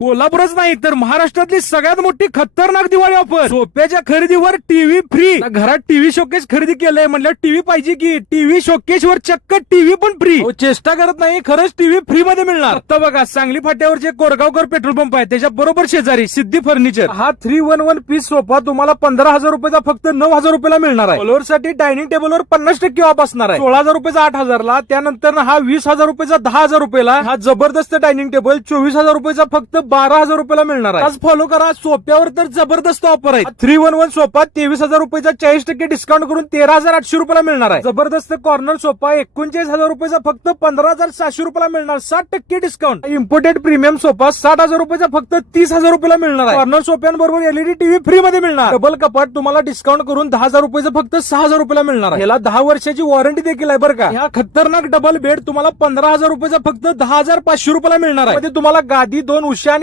कोल्हापूरच नाही तर महाराष्ट्रातली सगळ्यात मोठी खतरनाक दिवाळी ऑफर. सोप्याच्या खरेदीवर टीव्ही फ्री. घरात टीव्ही शोकेस खरेदी केलंय म्हणलं टीव्ही पाहिजे की टीव्ही शोकेस वर चक्क टीव्ही पण फ्री. चेष्टा करत नाही, खरंच टीव्ही फ्री मध्ये मिळणार. आता बघा सांगली फाट्यावरचे कोरगावकर पेट्रोल पंप आहे त्याच्या बरोबर शेजारी सिद्धी फर्निचर हा 311 पीस सोफा तुम्हाला 15,000 रुपयाचा फक्त 9,000 रुपयाला मिळणार आहे. फ्लोअरसाठी डायनिंग टेबलवर 50% ऑफ असणार आहे. 16,000 रुपयाचा 8,000ला. त्यानंतर हा 20,000 रुपयाचा 10,000 रुपयाला. हा जबरदस्त डायनिंग टेबल 24,000 रुपयाचा फक्त 12,000 रुपयाला मिळणार आहे. आज फॉलो करा, सोप्यावर तर जबरदस्त ऑफर आहे. 311 सोफा 23,000 रुपयाचा 40% डिस्काउंट करून 13,800 रुपयाला मिळणार आहे. जबरदस्त कॉर्नर सोफा 39,000 रुपयाचा फक्त 15,700 रुपयाला मिळणार, 60% डिस्काउंट. इम्पोर्टेड प्रीमियम सोफा 60,000 रुपयाचा फक्त 30,000 रुपयाला मिळणार आहे. कॉर्नर सोफ्यांबरोबर एलईडी टीव्ही फ्री मध्ये मिळणार. डबल कपाट तुम्हाला डिस्काउंट करून 10,000 रुपयाचं फक्त 6,000 रुपयाला मिळणार आहे. याला 10 वर्षाची वॉरंटी देखील आहे बरं का. ह्या खतरनाक डबल बेड तुम्हाला 15,000 रुपयाचा फक्त 10,500 रुपयाला मिळणार आहे. तुम्हाला गादी 2 उशा